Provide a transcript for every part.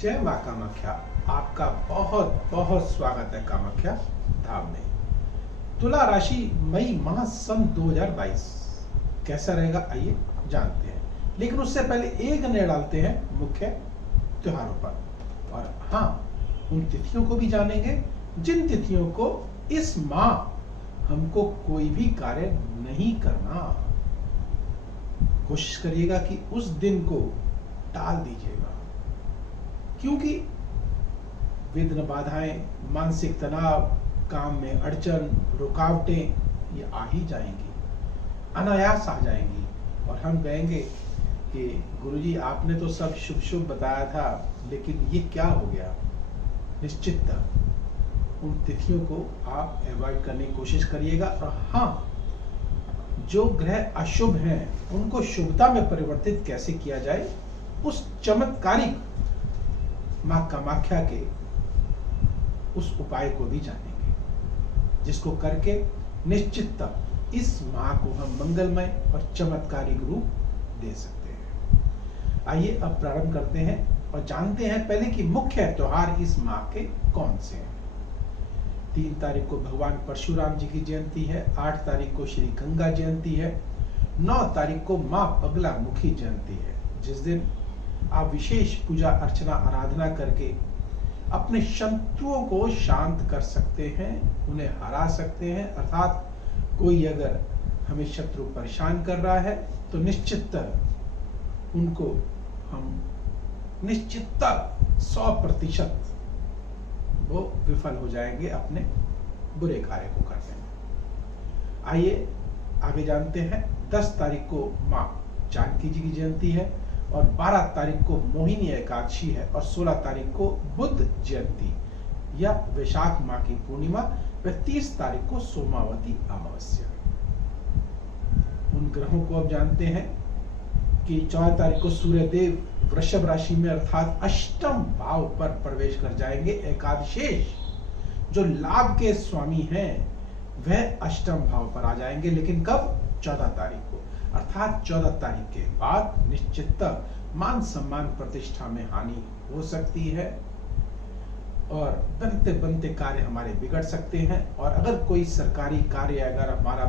जय माँ कामाख्या। आपका बहुत बहुत स्वागत है कामाख्या धाम में। तुला राशि मई माह सन 2022 कैसा रहेगा आइए जानते हैं, लेकिन उससे पहले एक नजर डालते हैं मुख्य त्योहारों पर। और हाँ, उन तिथियों को भी जानेंगे जिन तिथियों को इस माह हमको कोई भी कार्य नहीं करना। कोशिश करिएगा कि उस दिन को टाल दीजिएगा, क्योंकि विघ्न, बाधाएं, मानसिक तनाव, काम में अड़चन, रुकावटें ये आ ही जाएंगी, अनायास आ जाएंगी। और हम कहेंगे कि गुरुजी आपने तो सब शुभ शुभ बताया था, लेकिन ये क्या हो गया। निश्चित उन तिथियों को आप अवॉइड करने की कोशिश करिएगा। और हाँ, जो ग्रह अशुभ हैं उनको शुभता में परिवर्तित कैसे किया जाए, उस चमत्कारिक मां कामाख्या के उस उपाय को भी जानेंगे, जिसको करके निश्चित इस माह को हम मंगलमय और चमत्कारिक रूप दे सकते हैं। आइए अब प्रारंभ करते हैं और जानते हैं पहले कि मुख्य त्योहार इस माह के कौन से हैं। 3 तारीख को भगवान परशुराम जी की जयंती है, 8 तारीख को श्री गंगा जयंती है, 9 तारीख को मां पगला मुखी जयंती है, जिस दिन आप विशेष पूजा अर्चना आराधना करके अपने शत्रुओं को शांत कर सकते हैं, उन्हें हरा सकते हैं। अर्थात कोई अगर हमें शत्रु परेशान कर रहा है तो निश्चित उनको हम निश्चित 100% वो विफल हो जाएंगे अपने बुरे कार्य को करने में। आइए आगे जानते हैं। 10 तारीख को मां जानकी जी की जयंती है और 12 तारीख को मोहिनी एकादशी है और 16 तारीख को बुद्ध जयंती या वैशाख माह की पूर्णिमा व 30 तारीख को सोमावती अमावस्या। उन ग्रहों को अब जानते हैं कि 14 तारीख को सूर्य देव वृषभ राशि में अर्थात अष्टम भाव पर प्रवेश कर जाएंगे। एकादशेष जो लाभ के स्वामी हैं वह अष्टम भाव पर आ जाएंगे, लेकिन कब? 14 तारीख को। अर्थात 14 तारीख के बाद निश्चित मान सम्मान प्रतिष्ठा में हानि हो सकती है और बनते बनते कार्य हमारे बिगड़ सकते हैं। और अगर कोई सरकारी कार्य अगर हमारा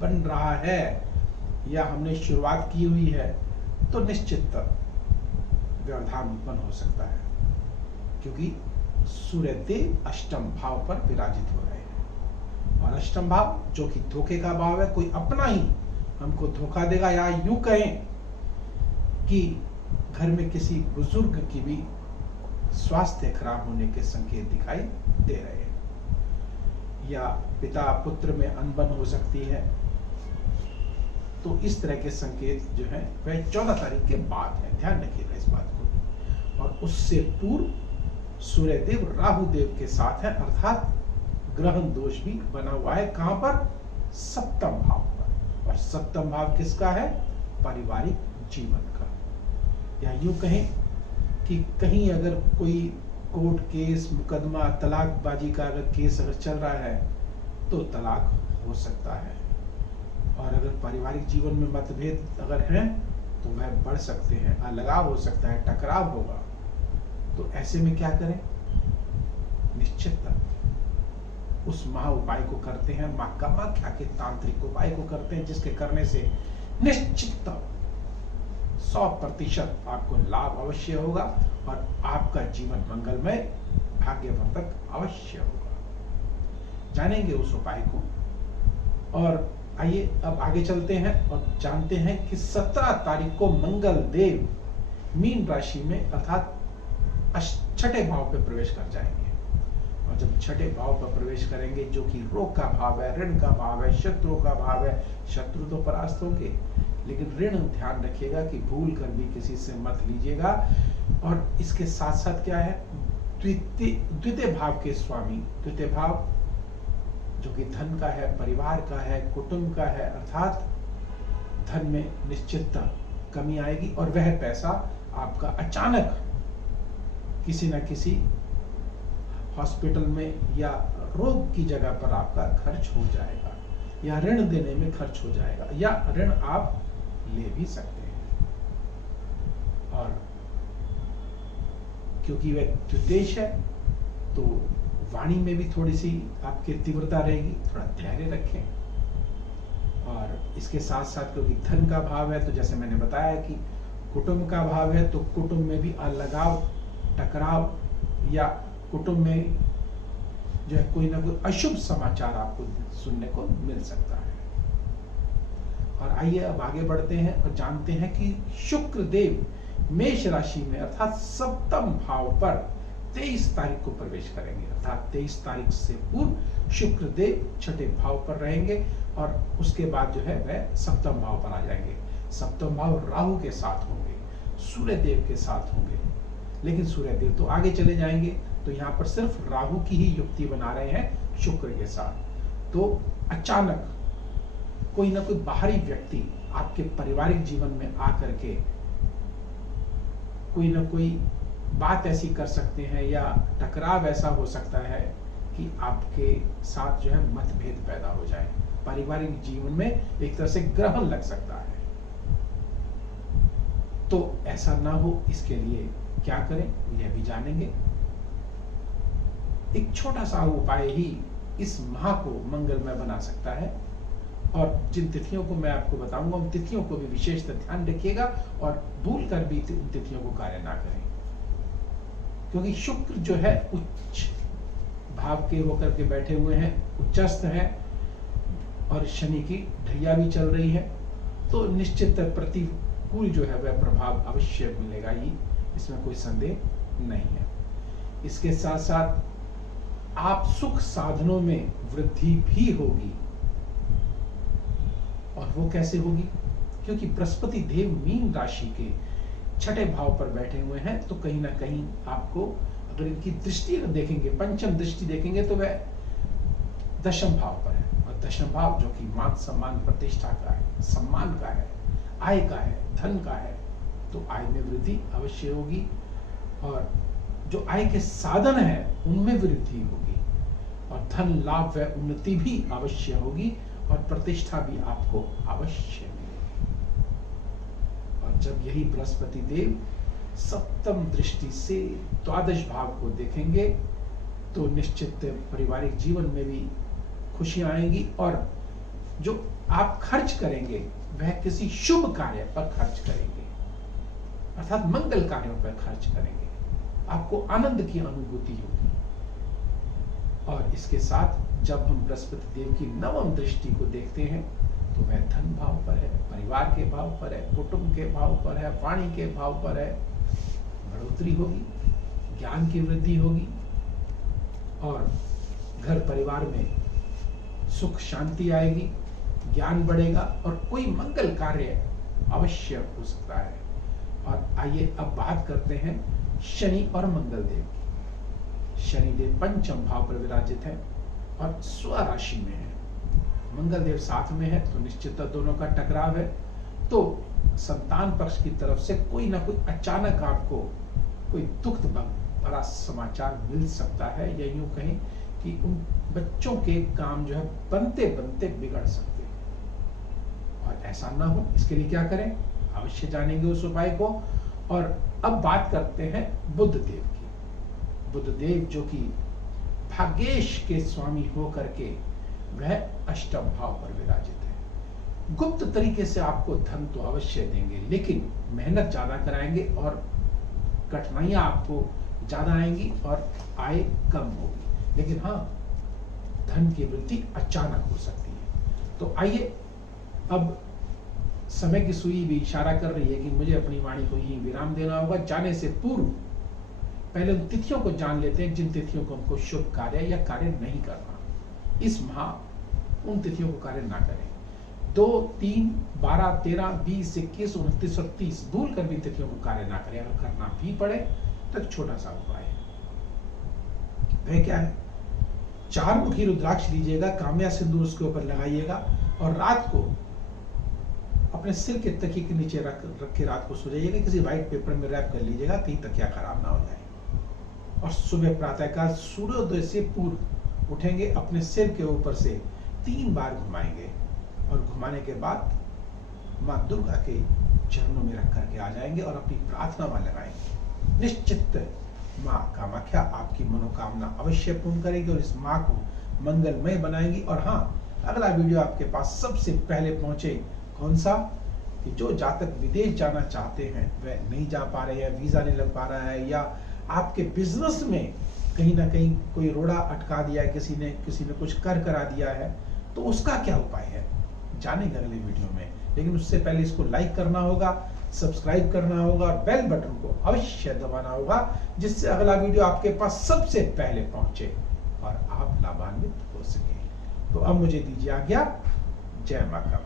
बन रहा है या हमने शुरुआत की हुई है तो निश्चित व्यवधान उत्पन्न हो सकता है, क्योंकि सूर्य देव अष्टम भाव पर विराजित हो रहे हैं। और अष्टम भाव जो कि धोखे का भाव है, कोई अपना ही हमको धोखा देगा, या यूं कहें कि घर में किसी बुजुर्ग की भी स्वास्थ्य खराब होने के संकेत दिखाई दे रहे हैं, या पिता पुत्र में अनबन हो सकती है। तो इस तरह के संकेत जो है वह 14 तारीख के बाद है, ध्यान रखिएगा इस बात को। और उससे पूर्व सूर्य देव राहु देव के साथ है, अर्थात ग्रहण दोष भी बना हुआ है। कहां पर? सप्तम भाव पर। और सप्तम भाव किसका है? पारिवारिक जीवन का। या यूं कहें कि कहीं अगर कोई कोर्ट केस, मुकदमा, तलाकबाजी का अगर केस अगर चल रहा है तो तलाक हो सकता है। और अगर पारिवारिक जीवन में मतभेद अगर हैं तो वह बढ़ सकते हैं, अलगाव हो सकता है, टकराव होगा। तो ऐसे में क्या करें? निश्चित उस महा उपाय को करते हैं, मां कामाख्या के तांत्रिक उपाय को करते हैं, जिसके करने से निश्चित 100% आपको लाभ अवश्य होगा और आपका जीवन मंगलमय भाग्यवर्धक अवश्य होगा। जानेंगे उस उपाय को। और आइए अब आगे चलते हैं और जानते हैं कि 17 तारीख को मंगल देव मीन राशि में अर्थात 6ठे भाव पर प्रवेश कर जाएंगे। और जब 6ठे भाव पर प्रवेश करेंगे, जो कि रोग का भाव है, ऋण का भाव है, शत्रुओं का भाव है, शत्रु तो परास्त होंगे, लेकिन ऋण ध्यान रखिएगा कि भूल कर भी किसी से मत लीजिएगा। और इसके साथ साथ क्या है? द्वितीय भाव के स्वामी, द्वितीय भाव जो कि धन का है, परिवार का है, कुटुंब का है, अर्थात धन में निश्चित कमी आएगी और वह पैसा आपका अचानक किसी न किसी हॉस्पिटल में या रोग की जगह पर आपका खर्च हो जाएगा, या ऋण देने में खर्च हो जाएगा, या ऋण आप ले भी सकते हैं। और क्योंकि वह द्विदेश है तो वाणी में भी थोड़ी सी आपकी तीव्रता रहेगी, थोड़ा धैर्य रखें। और इसके साथ साथ क्योंकि धन का भाव है तो जैसे मैंने बताया कि कुटुंब का भाव है, तो कुटुंब में भी अलगाव, टकराव या कुटुंब में जो है कोई ना कोई अशुभ समाचार आपको सुनने को मिल सकता है। और आइए अब आगे बढ़ते हैं और जानते हैं कि शुक्र देव मेष राशि में अर्थात सप्तम भाव पर 23 तारीख को प्रवेश करेंगे। अर्थात 23 तारीख से पूर्व शुक्र देव छठे भाव पर रहेंगे और उसके बाद जो है वह सप्तम भाव पर आ जाएंगे। सप्तम भाव राहु के साथ होंगे, सूर्य देव के साथ होंगे, लेकिन सूर्य देव तो आगे चले जाएंगे, तो यहाँ पर सिर्फ राहु की ही युक्ति बना रहे हैं शुक्र के साथ। तो अचानक कोई ना कोई बाहरी व्यक्ति आपके पारिवारिक जीवन में आकर के कोई ना कोई बात ऐसी कर सकते हैं या टकराव ऐसा हो सकता है कि आपके साथ जो है मतभेद पैदा हो जाए, पारिवारिक जीवन में एक तरह से ग्रहण लग सकता है। तो ऐसा ना हो इसके लिए क्या करें यह भी जानेंगे। एक छोटा सा उपाय ही इस माह को मंगलमय बना सकता है और जिन तिथियों को मैं आपको बताऊंगा उन तिथियों को भी विशेष ध्यान रखिएगा और भूल कर भी उन तिथियों को कार्य ना करें, क्योंकि शुक्र जो है उच्च भाव के होकर के बैठे हुए हैं, उच्चस्थ है और शनि की ढैया भी चल रही है, तो निश्चित प्रतिकूल जो है वह प्रभाव अवश्य मिलेगा ही, इसमें कोई संदेह नहीं है। इसके साथ साथ आप सुख साधनों में वृद्धि भी होगी। और वो कैसे होगी? क्योंकि बृहस्पति देव मीन राशि के छठे भाव पर बैठे हुए हैं, तो कहीं ना कहीं आपको अगर इनकी दृष्टि अगर देखेंगे, पंचम दृष्टि देखेंगे, तो वह दशम भाव पर है। और दशम भाव जो कि मान सम्मान प्रतिष्ठा का है, सम्मान का है, आय का है, धन का है, तो आय में वृद्धि अवश्य होगी और जो आय के साधन है उनमें वृद्धि होगी और धन लाभ व उन्नति भी अवश्य होगी और प्रतिष्ठा भी आपको अवश्य मिलेगी। और जब यही बृहस्पति देव सप्तम दृष्टि से द्वादश भाव को देखेंगे तो निश्चित पारिवारिक जीवन में भी खुशियां आएंगी और जो आप खर्च करेंगे वह किसी शुभ कार्य पर खर्च करेंगे, अर्थात मंगल कार्यों पर खर्च करेंगे, आपको आनंद की अनुभूति होगी। और इसके साथ जब हम बृहस्पति देव की नवम दृष्टि को देखते हैं तो वह धन भाव पर है, परिवार के भाव पर है, कुटुंब के भाव पर है, वाणी के भाव पर है, बढ़ोतरी होगी, ज्ञान की वृद्धि होगी और घर परिवार में सुख शांति आएगी, ज्ञान बढ़ेगा और कोई मंगल कार्य अवश्य हो सकता है। और आइए अब बात करते हैं शनि और मंगल देव की। शनि देव पंचम भाव पर विराजित है और स्वराशि में है, मंगल देव साथ में है, तो निश्चित दोनों का टकराव है। तो संतान पक्ष की तरफ से कोई ना कोई अचानक आपको कोई दुख भरा समाचार मिल सकता है, या यूं कहें कि उन बच्चों के काम जो है बनते बनते बिगड़ सकते हैं। और ऐसा ना हो इसके लिए क्या करें अवश्य जानेंगे उस उपाय को। और अब बात करते हैं बुध देव की। बुध देव जो कि भाग्येश के स्वामी हो करके वह अष्टम भाव पर विराजित है। गुप्त तरीके से आपको धन तो अवश्य देंगे, लेकिन मेहनत ज्यादा कराएंगे और कठिनाइयां आपको ज्यादा आएंगी और आय कम होगी, लेकिन हाँ धन की वृद्धि अचानक हो सकती है। तो आइए अब समय की सुई भी इशारा कर रही है कि मुझे अपनी वाणी को यहीं विराम देना होगा। जाने से पूर्व पहले उन तिथियों को जान लेते हैं जिन तिथियों को हमको शुभ कार्य या कार्य नहीं करना। इस माह उन तिथियों को कार्य ना करें। 2, 3, 12, 13, 20, 21, 29 और 30 भूल कर भी तिथियों को कार्य ना करें। अगर करना भी पड़े तो एक छोटा सा उपाय है, वह क्या है? 4 मुखी रुद्राक्ष लीजिएगा, काम्या सिंदूर उसके ऊपर लगाइएगा और रात को अपने सिर के तकिए के नीचे रख के रात को सो जाइएगा। किसी व्हाइट पेपर में रैप कर लीजिएगा, कहीं तकिया खराब ना हो जाए। और सुबह प्रातःकाल सूर्योदय से पूर्व उठेंगे, अपने सिर के ऊपर से 3 बार घुमाएंगे और घुमाने के बाद माँ दुर्गा के चरणों में रख करके आ जाएंगे और अपनी प्रार्थना में लगाएंगे। निश्चित माँ कामाख्या आपकी मनोकामना अवश्य पूर्ण करेगी और इस माँ को मंगलमय बनाएगी। और हाँ, अगला वीडियो आपके पास सबसे पहले पहुंचे कौन सा, कि जो जातक विदेश जाना चाहते हैं वह नहीं जा पा रहे हैं, वीजा नहीं लग पा रहा है, या आपके बिजनेस में कहीं ना कहीं कोई रोड़ा अटका दिया है, किसी ने कुछ कर करा दिया है, तो उसका क्या उपाय है जानेंगे अगले वीडियो में। लेकिन उससे पहले इसको लाइक करना होगा, सब्सक्राइब करना होगा और बेल बटन को अवश्य दबाना होगा, जिससे अगला वीडियो आपके पास सबसे पहले पहुंचे और आप लाभान्वित हो सके। तो अब मुझे दीजिए आज्ञा। जय माता।